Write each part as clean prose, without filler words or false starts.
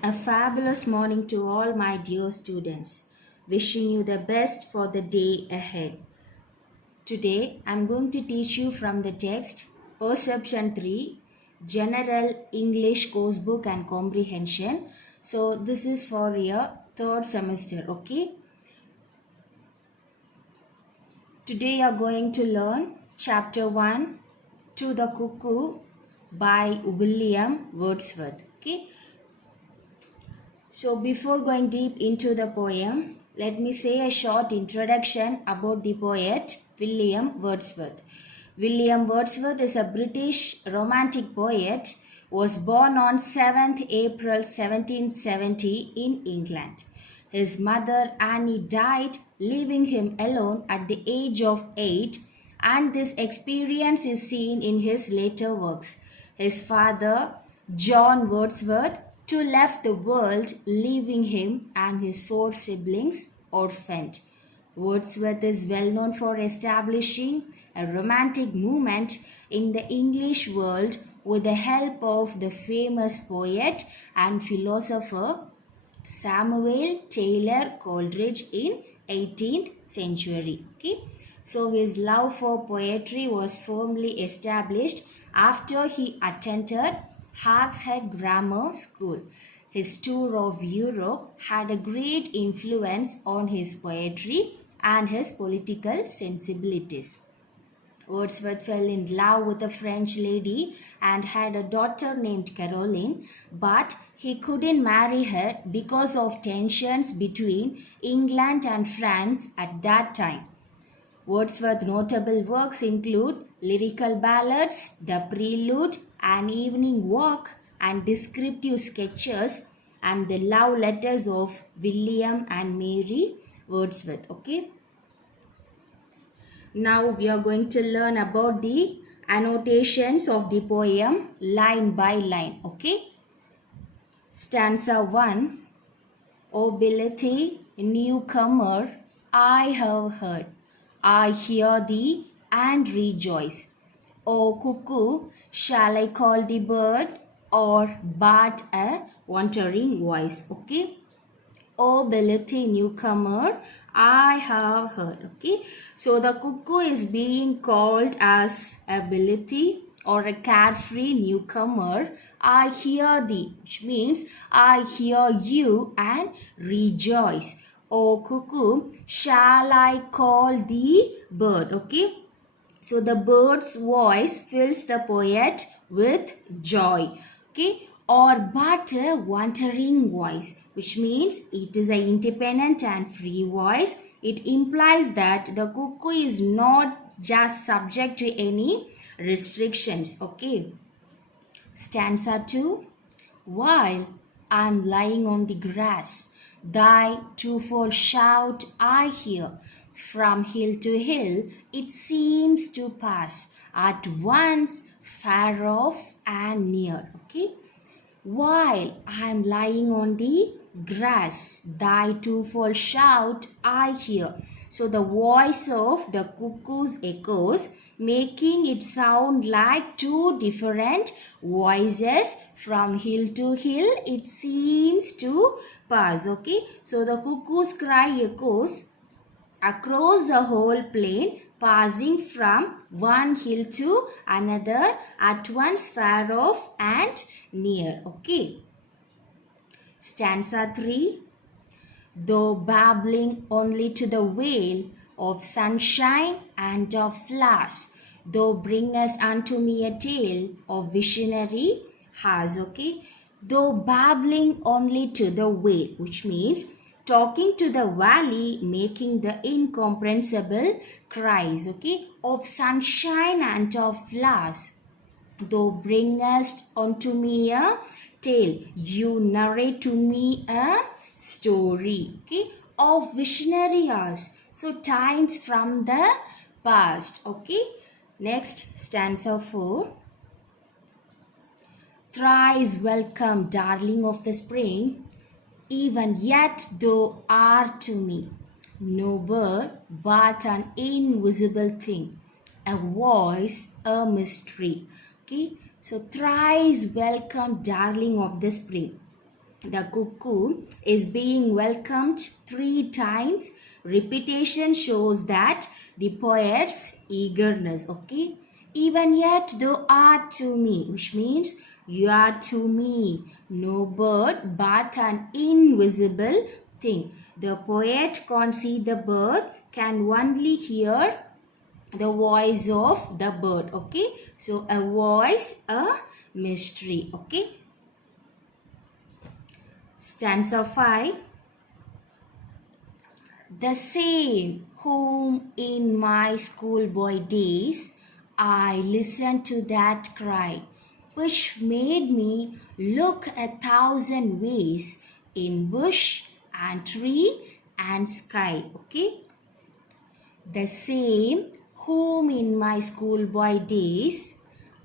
A fabulous morning to all my dear students. Wishing you the best for the day ahead. Today I'm going to teach you from the text Perception 3 General English Course Book and Comprehension. So this is for your third semester, okay? Today you are going to learn chapter 1 To the Cuckoo by William Wordsworth, okay? So before going deep into the poem, let me say a short introduction about the poet William Wordsworth. William Wordsworth is a British romantic poet, was born on 7th April 1770 in England. His mother Annie died, leaving him alone at the age of 8, and this experience is seen in his later works. His father, John Wordsworth, too left the world, leaving him and his 4 siblings orphaned. Wordsworth is well known for establishing a romantic movement in the English world with the help of the famous poet and philosopher Samuel Taylor Coleridge in 18th century. Okay, so his love for poetry was firmly established after he attended Hawkshead Grammar School. His tour of Europe had a great influence on his poetry and his political sensibilities. Wordsworth fell in love with a French lady and had a daughter named Caroline, but he couldn't marry her because of tensions between England and France at that time. Wordsworth's notable works include lyrical ballads, The Prelude, An Evening Walk, and descriptive sketches, and the love letters of William and Mary Wordsworth. Okay. Now we are going to learn about the annotations of the poem line by line. Okay. Stanza 1. O Bility, newcomer, I have heard. I hear thee and rejoice. O cuckoo, shall I call the bird or but a wandering voice? Okay. O Bility, newcomer, I have heard. Okay. So the cuckoo is being called as a Bility or a carefree newcomer. I hear thee, which means I hear you and rejoice. O cuckoo, shall I call thee bird? Okay. So the bird's voice fills the poet with joy. Okay. Or but a wandering voice, which means it is an independent and free voice. It implies that the cuckoo is not just subject to any restrictions. Okay. Stanza 2. While I am lying on the grass, thy twofold shout I hear. From hill to hill it seems to pass, at once far off and near. Okay. While I am lying on the grass, thy twofold shout I hear. So the voice of the cuckoo's echoes, making it sound like two different voices from hill to hill. It seems to pass. Okay, so the cuckoo's cry echoes across the whole plain, passing from one hill to another, at once far off and near. Okay. Stanza 3. Though babbling only to the veil of sunshine and of flowers, thou bringest unto me a tale of visionary hours. Okay. Though babbling only to the veil, which means talking to the valley, making the incomprehensible cries, okay, of sunshine and of flowers. Thou bringest unto me a tale, you narrate to me a story, okay, of visionary hours. So times from the past, okay. Next, stanza 4. Thrice welcome, darling of the spring, even yet thou art to me no bird but an invisible thing, a voice, a mystery. Okay, so thrice welcome, darling of the spring. the cuckoo is being welcomed 3 times. Repetition shows that the poet's eagerness. Okay. Even yet thou art to me, which means you are to me no bird but an invisible thing. The poet can't see the bird, can only hear the voice of the bird. Okay. So a voice, a mystery. Okay. Stanza 5. The same whom in my schoolboy days I listened to that cry, which made me look 1,000 ways in bush and tree and sky. Okay. The same whom in my schoolboy days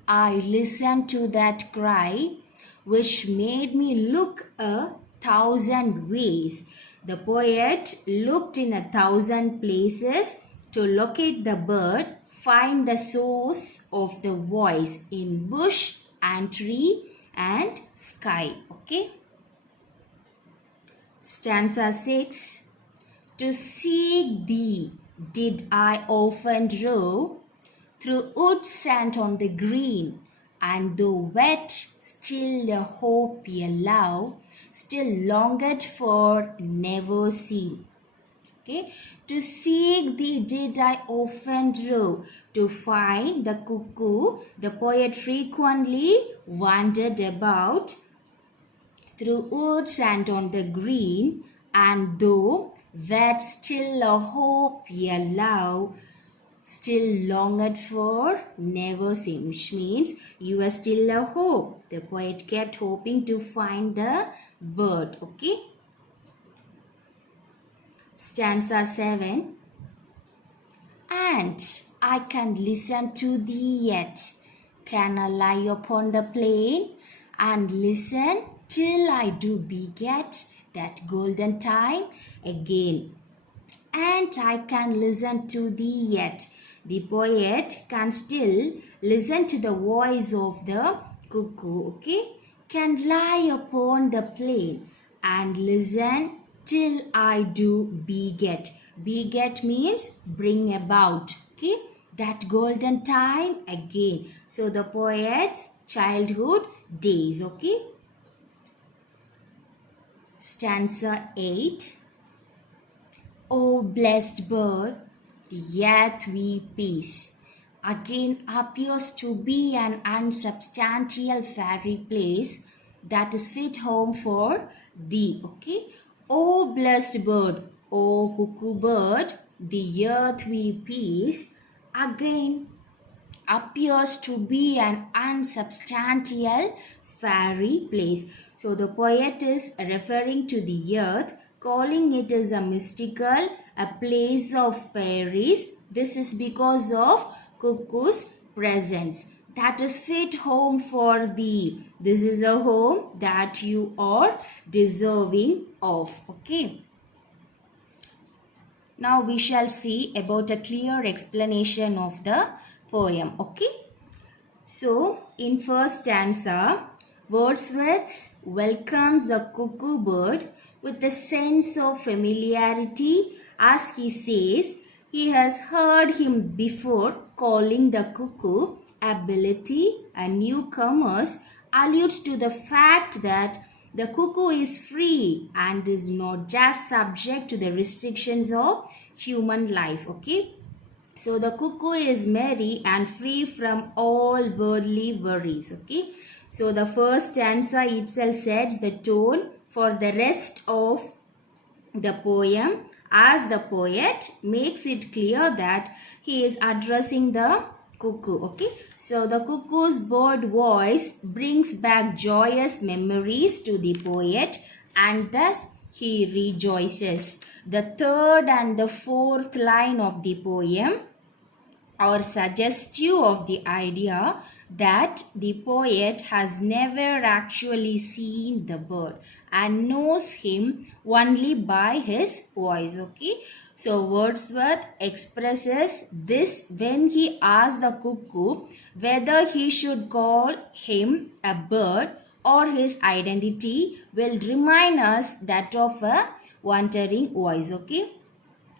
I listened to that cry, which made me look 1,000 ways. The poet looked in 1,000 places to locate the bird, find the source of the voice in bush and tree and sky. Okay. Stanza 6. To seek thee did I often rove, through woods and on the green, and though wet, still a hope, a love, still longed for, never seen. Okay. To seek thee did I often rove. To find the cuckoo, the poet frequently wandered about through woods and on the green, and though wet, still a hope, a love, still longed for, never seen, which means you are still a hope. The poet kept hoping to find the bird. Okay. Stanza 7. And I can listen to thee yet. Can I lie upon the plain and listen till I do beget that golden time again? And I can listen to thee yet. The poet can still listen to the voice of the cuckoo. Okay. Can lie upon the plain and listen till I do beget. Beget means bring about. Okay. That golden time again. So the poet's childhood days. Okay. Stanza 8. O blessed bird, the earth we peace, again appears to be an unsubstantial fairy place that is fit home for thee. Okay. O blessed bird, O cuckoo bird, the earth we peace, again appears to be an unsubstantial fairy place. So the poet is referring to the earth, calling it as a mystical, a place of fairies. This is because of cuckoo's presence. That is fit home for thee. This is a home that you are deserving of. Okay. Now we shall see about a clear explanation of the poem. Okay. So in first stanza, Wordsworth welcomes the cuckoo bird with a sense of familiarity, as he says he has heard him before. Calling the cuckoo ability a newcomer's alludes to the fact that the cuckoo is free and is not just subject to the restrictions of human life. Okay. So the cuckoo is merry and free from all worldly worries. Okay. So the first stanza itself sets the tone for the rest of the poem, as the poet makes it clear that he is addressing the cuckoo. Okay. So the cuckoo's bird voice brings back joyous memories to the poet, and thus he rejoices. The third and the fourth line of the poem are suggestive of the idea that the poet has never actually seen the bird and knows him only by his voice. Okay. So Wordsworth expresses this when he asks the cuckoo whether he should call him a bird or his identity will remind us that of a wandering voice. Okay.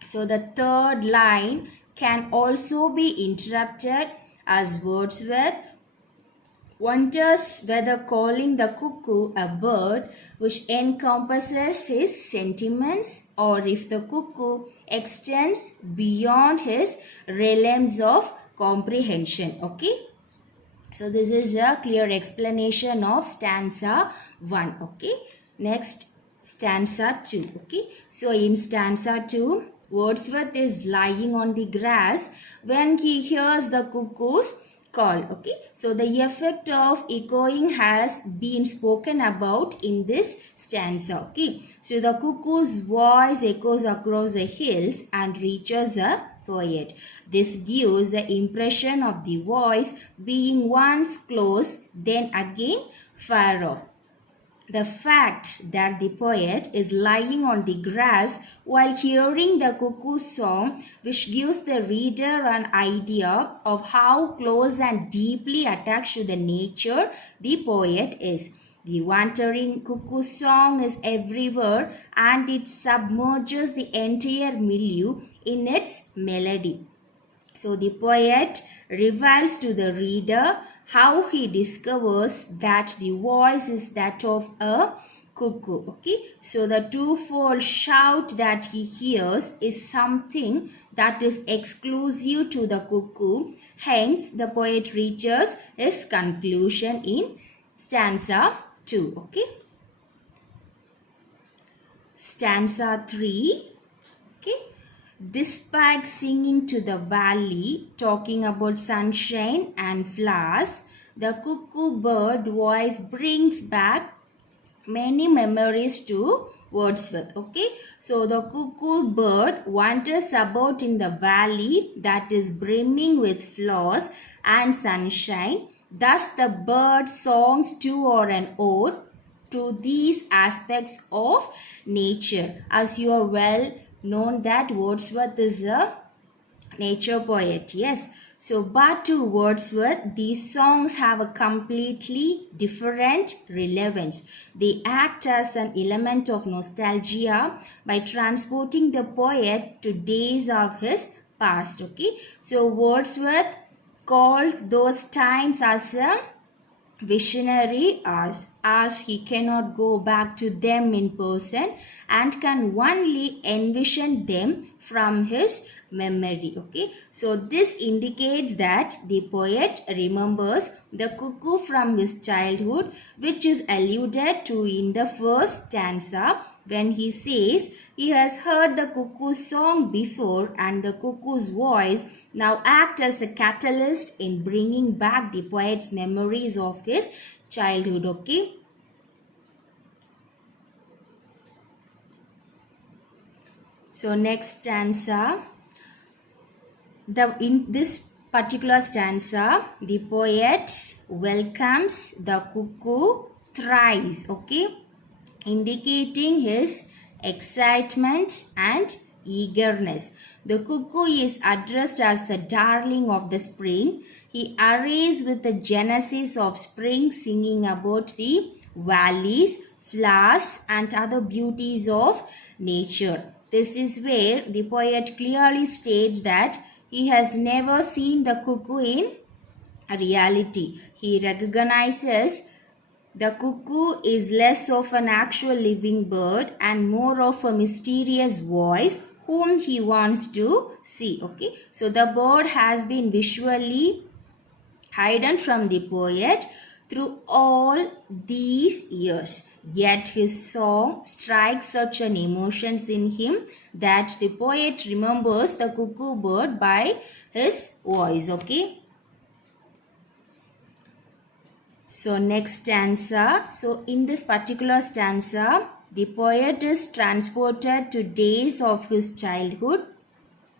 So the third line can also be interrupted as Wordsworth wonders whether calling the cuckoo a bird which encompasses his sentiments, or if the cuckoo extends beyond his realms of comprehension. Okay. So this is a clear explanation of stanza 1. Okay. Next, stanza 2. Okay. So in stanza 2, Wordsworth is lying on the grass when he hears the cuckoo's call. Okay. So the effect of echoing has been spoken about in this stanza. Okay. So the cuckoo's voice echoes across the hills and reaches the poet. This gives the impression of the voice being once close, then again far off. The fact that the poet is lying on the grass while hearing the cuckoo song, which gives the reader an idea of how close and deeply attached to the nature the poet is. The wandering cuckoo song is everywhere and it submerges the entire milieu in its melody. So the poet reveals to the reader how he discovers that the voice is that of a cuckoo. Okay, so the twofold shout that he hears is something that is exclusive to the cuckoo. Hence, the poet reaches his conclusion in stanza 2. Okay, stanza 3. Okay. Despite singing to the valley, talking about sunshine and flowers, the cuckoo bird voice brings back many memories to Wordsworth. Okay, so the cuckoo bird wanders about in the valley that is brimming with flowers and sunshine. Thus, the bird songs too are an ode to these aspects of nature. As you are well known that Wordsworth is a nature poet. Yes. So, but to Wordsworth, these songs have a completely different relevance. They act as an element of nostalgia by transporting the poet to days of his past. Okay. So, Wordsworth calls those times as a visionary as he cannot go back to them in person and can only envision them from his memory. Okay, so this indicates that the poet remembers the cuckoo from his childhood, which is alluded to in the first stanza when he says he has heard the cuckoo's song before and the cuckoo's voice now act as a catalyst in bringing back the poet's memories of his childhood. Okay. So next stanza, in this particular stanza, the poet welcomes the cuckoo thrice. Okay, indicating his excitement and eagerness. The cuckoo is addressed as the darling of the spring. He arrays with the genesis of spring, singing about the valleys, flowers, and other beauties of nature. This is where the poet clearly states that he has never seen the cuckoo in reality. He recognizes the cuckoo is less of an actual living bird and more of a mysterious voice whom he wants to see. Okay, so the bird has been visually hidden from the poet through all these years. Yet his song strikes such an emotions in him that the poet remembers the cuckoo bird by his voice. Okay. So next stanza. So in this particular stanza, the poet is transported to days of his childhood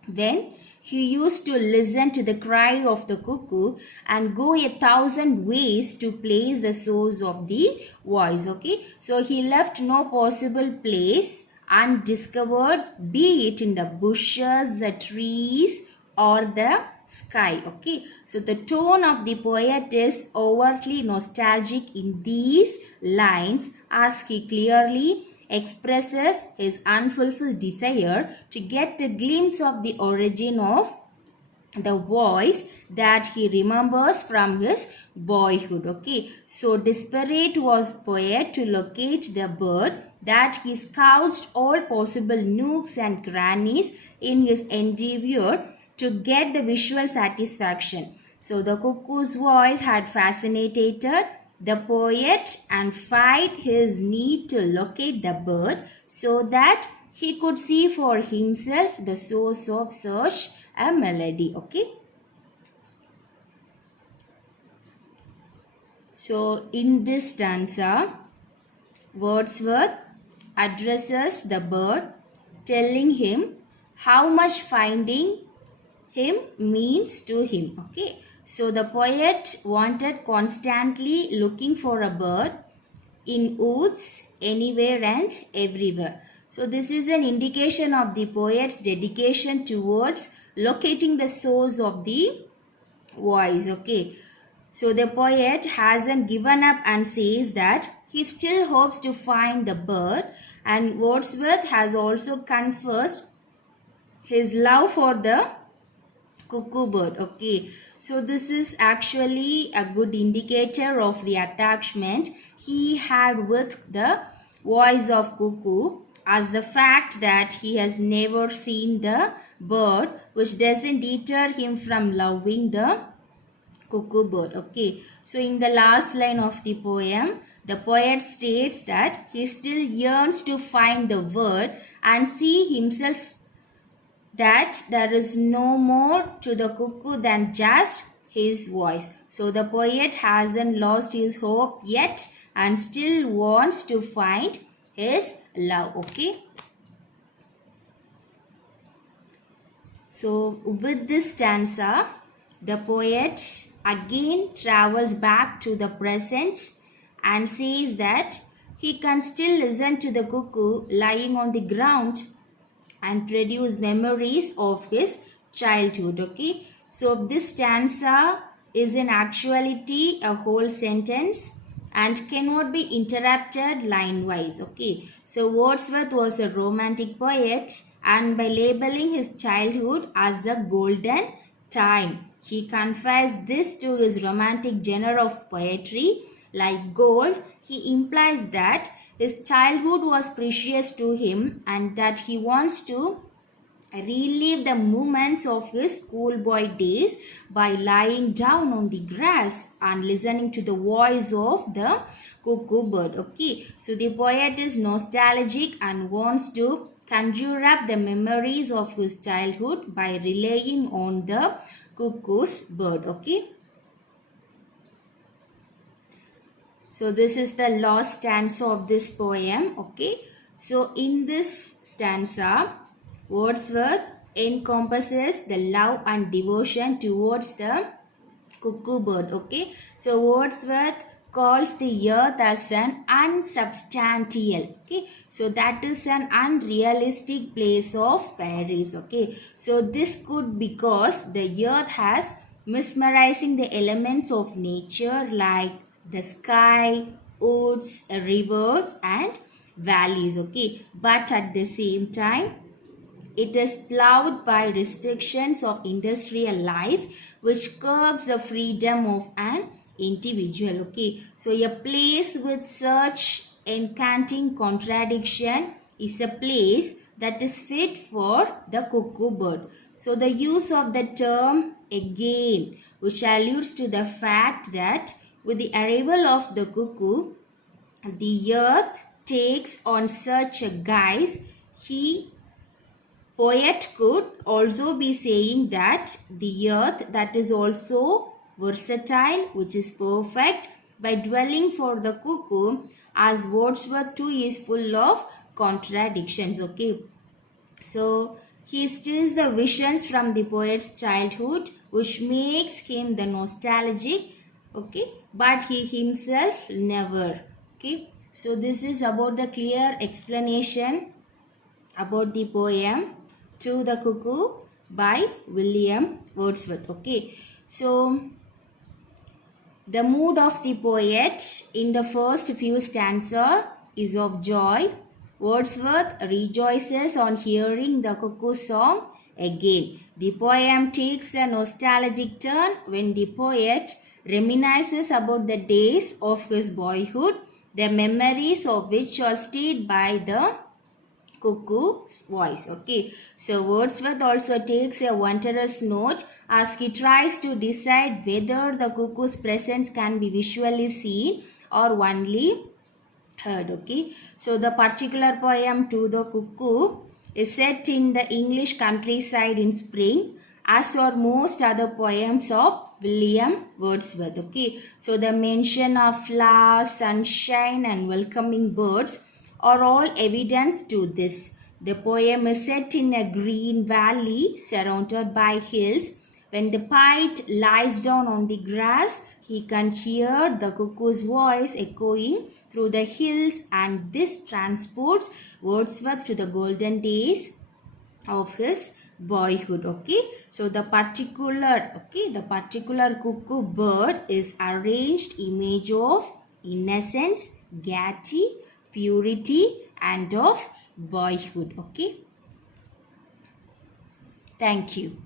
when he used to listen to the cry of the cuckoo and go 1,000 ways to place the source of the voice. Okay, so he left no possible place undiscovered, be it in the bushes, the trees, or the sky. Okay, so the tone of the poet is overtly nostalgic in these lines as he clearly expresses his unfulfilled desire to get a glimpse of the origin of the voice that he remembers from his boyhood. Okay, so desperate was poet to locate the bird that he scoured all possible nooks and crannies in his endeavor to get the visual satisfaction. So the cuckoo's voice had fascinated the poet and fight his need to locate the bird so that he could see for himself the source of such a melody. Okay, so in this stanza, Wordsworth addresses the bird, telling him how much finding him means to him. Okay, so the poet wanted constantly looking for a bird in woods, anywhere and everywhere. So this is an indication of the poet's dedication towards locating the source of the voice. Okay, so the poet hasn't given up and says that he still hopes to find the bird, and Wordsworth has also confessed his love for the cuckoo bird. Okay, so this is actually a good indicator of the attachment he had with the voice of cuckoo, as the fact that he has never seen the bird, which doesn't deter him from loving the cuckoo bird. Okay, so in the last line of the poem, the poet states that he still yearns to find the bird and see himself that there is no more to the cuckoo than just his voice. So the poet hasn't lost his hope yet and still wants to find his love. Okay, so with this stanza, the poet again travels back to the present and says that he can still listen to the cuckoo lying on the ground and produce memories of his childhood. Okay, so this stanza is in actuality a whole sentence and cannot be interrupted line wise. Okay, so Wordsworth was a romantic poet, and by labeling his childhood as a golden time, he confessed this to his romantic genre of poetry like gold. He implies that his childhood was precious to him and that he wants to relive the moments of his schoolboy days by lying down on the grass and listening to the voice of the cuckoo bird. Okay, so the poet is nostalgic and wants to conjure up the memories of his childhood by relying on the cuckoo's bird. Okay, so this is the last stanza of this poem. Okay, so in this stanza, Wordsworth encompasses the love and devotion towards the cuckoo bird. Okay, so Wordsworth calls the earth as an unsubstantial. Okay, so that is an unrealistic place of fairies. Okay, so this could because the earth has mesmerizing the elements of nature like the sky, woods, rivers and valleys. Okay, but at the same time it is plowed by restrictions of industrial life which curbs the freedom of an individual. Okay, so a place with such encanting contradiction is a place that is fit for the cuckoo bird. So the use of the term again, which alludes to the fact that with the arrival of the cuckoo, the earth takes on such a guise. He poet could also be saying that the earth that is also versatile, which is perfect, by dwelling for the cuckoo, as Wordsworth too is full of contradictions. Okay, so he steals the visions from the poet's childhood, which makes him the nostalgic. Okay, but he himself never. Okay, so this is about the clear explanation about the poem To the Cuckoo by William Wordsworth. Okay, so the mood of the poet in the first few stanzas is of joy. Wordsworth rejoices on hearing the cuckoo song again. The poem takes a nostalgic turn when the poet reminisces about the days of his boyhood, the memories of which are stirred by the cuckoo's voice. Okay, so Wordsworth also takes a wondrous note as he tries to decide whether the cuckoo's presence can be visually seen or only heard. Okay, so the particular poem To the Cuckoo is set in the English countryside in spring, as are most other poems of William Wordsworth. Okay, so the mention of flowers, sunshine, and welcoming birds are all evidence to this. The poem is set in a green valley surrounded by hills. When the poet lies down on the grass, he can hear the cuckoo's voice echoing through the hills, and this transports Wordsworth to the golden days of his boyhood. Okay, so the particular cuckoo bird is arranged image of innocence, gaiety, purity, and of boyhood. Okay, thank you.